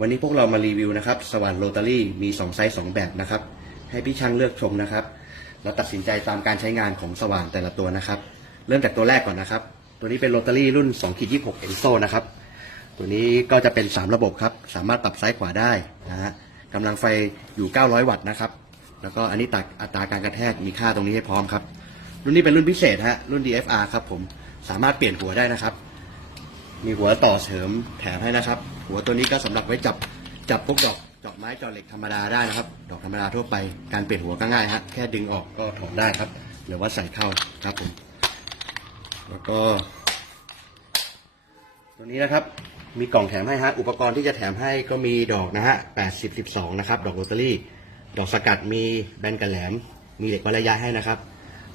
วันนี้พวกเรามารีวิวนะครับสว่านโรตารี่มี 2 ไซส์2แบบนะครับ ให้พี่ช่างเลือกชมนะครับ แล้วตัดสินใจตามการใช้งานของสว่านแต่ละตัวนะครับ เริ่มจากตัวแรกก่อนนะครับ ตัวนี้เป็นโรตารี่รุ่น2ขีด26เอ็นโซนะครับ ตัวนี้ก็จะเป็น 3 ระบบครับ สามารถปรับซ้ายขวาได้นะฮะกำลังไฟอยู่ 900 วัตต์นะครับ แล้วก็อันนี้ตักอัตราการกระแทกมีค่าตรงนี้ให้พร้อมครับ รุ่นนี้เป็นรุ่นพิเศษฮะ รุ่น DFR ครับผม สามารถเปลี่ยนหัวได้นะครับ มีหัวต่อเสริมแถมให้นะครับ หัวตัวนี้ก็สำหรับไว้จับจับพวกดอกเจาะไม้จาะเหล็กธรรมดาได้นะครับ ดอกธรรมดาทั่วไปการเปลี่ยนหัวก็ง่ายฮะแค่ดึงออกก็ถอดได้ครับหรือว่าใส่เข้าครับผมแล้วก็ ตัวนี้นะครับมีกล่องแถมให้ฮะอุปกรณ์ที่จะแถมให้ก็มีดอกนะฮะ80 12นะครับ ดอกโรตารี่ ดอกสกัดมีแบนกระแหลม มีเหล็กวัดระยะให้นะครับ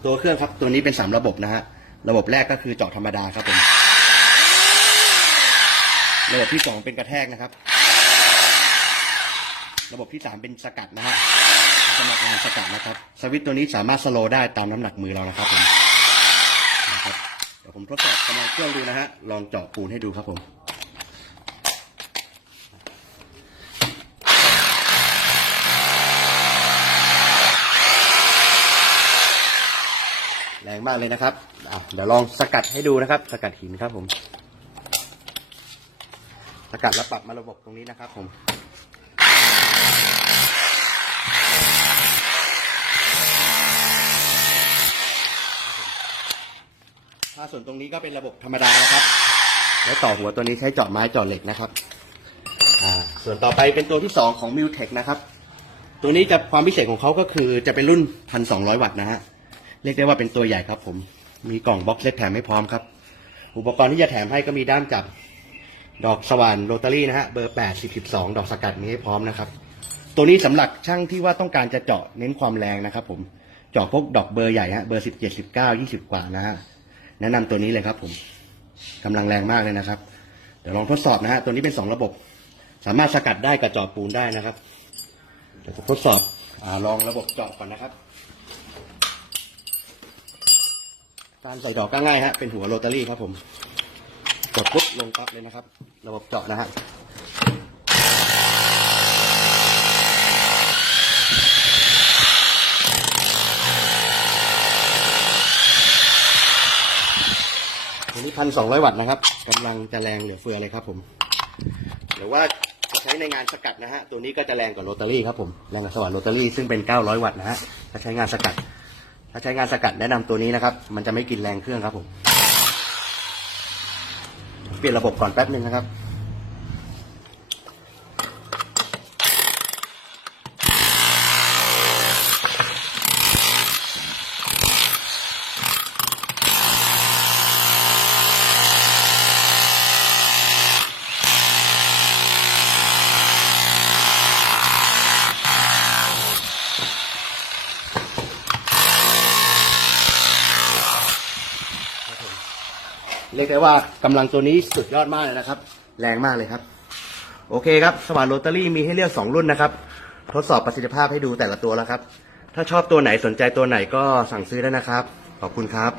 ตัวเครื่องครับตัวนี้เป็น3ระบบนะฮะระบบแรกก็คือเจาะธรรมดาครับผม ระบบที่2เป็นกระแทกนะครับ ระบบที่3เป็นสกัดนะฮะสำหรับงานสกัดนะครับ สวิตตัวนี้สามารถสโลว์ได้ตามน้ำหนักมือเรานะครับผมนะครับเดี๋ยวผมทดสอบกำลังเครื่องดูนะฮะ ลองเจาะปูนให้ดูครับผมแรงมากเลยนะครับ เดี๋ยวลองสกัดให้ดูนะครับ สกัดหินครับผม สกัดแล้วปรับมาระบบตรงนี้นะครับผมถ้าส่วนตรงนี้ก็เป็นระบบธรรมดานะครับ แล้วต่อหัวตัวนี้ใช้เจาะไม้เจาะเหล็กนะครับ อ่า ส่วนต่อไปเป็นตัวที่สองของ m i l t e c h นะครับ ตัวนี้จะความพิเศษของเขาก็คือจะเป็นรุ่น 1,200 วัตต์นะฮะ เรียกได้ว่าเป็นตัวใหญ่ครับผม มีกล่องบ็อกเซตแถมให้พร้อมครับ อุปกรณ์ที่จะแถมให้ก็มีด้ามจับ ดอกสว่านโรตารี่นะฮะเบอร์8 10 12ดอกสกัดมีให้พร้อมนะครับ ตัวนี้สำหรับช่างที่ว่าต้องการจะเจาะเน้นความแรงนะครับ ผมเจาะพวกดอกเบอร์ใหญ่ฮะเบอร์17 19 20กว่านะฮะแนะนำตัวนี้เลยครับ ผมกำลังแรงมากเลยนะครับ เดี๋ยวลองทดสอบนะฮะตัวนี้เป็น2ระบบ สามารถสกัดได้กับเจาะปูนได้นะครับเดี๋ยวผมทดสอบอลองระบบเจาะก่อนนะครับ การใส่ดอกก็ง่ายฮะเป็นหัวโรตารี่ครับผม ดปุ๊บลงปั๊บเลยนะครับ ระบบเจาะนะฮะตัวนี้พันสองร้อยวัตต์นะครับกำลังจะแรงเหลือเฟือเลยครับผมหรือว่าจะใช้ในงานสกัดนะฮะตัวนี้ก็จะแรงกว่าโรตารี่ครับผมแรงกว่าสว่านโรตารี่ซึ่งเป็น900วัตต์นะฮะถ้าใช้งานสกัด ถ้าใช้งานสกัดแนะนำตัวนี้นะครับ มันจะไม่กินแรงเครื่องครับผม เปลี่ยนระบบก่อนแป๊บนึงนะครับ เรียกได้ว่ากำลังตัวนี้สุดยอดมากเลยนะครับ แรงมากเลยครับ โอเคครับสว่านโรตารี่มีให้เลือก 2 รุ่นนะครับ ทดสอบประสิทธิภาพให้ดูแต่ละตัวแล้วครับ ถ้าชอบตัวไหนสนใจตัวไหนก็สั่งซื้อได้นะครับ ขอบคุณครับ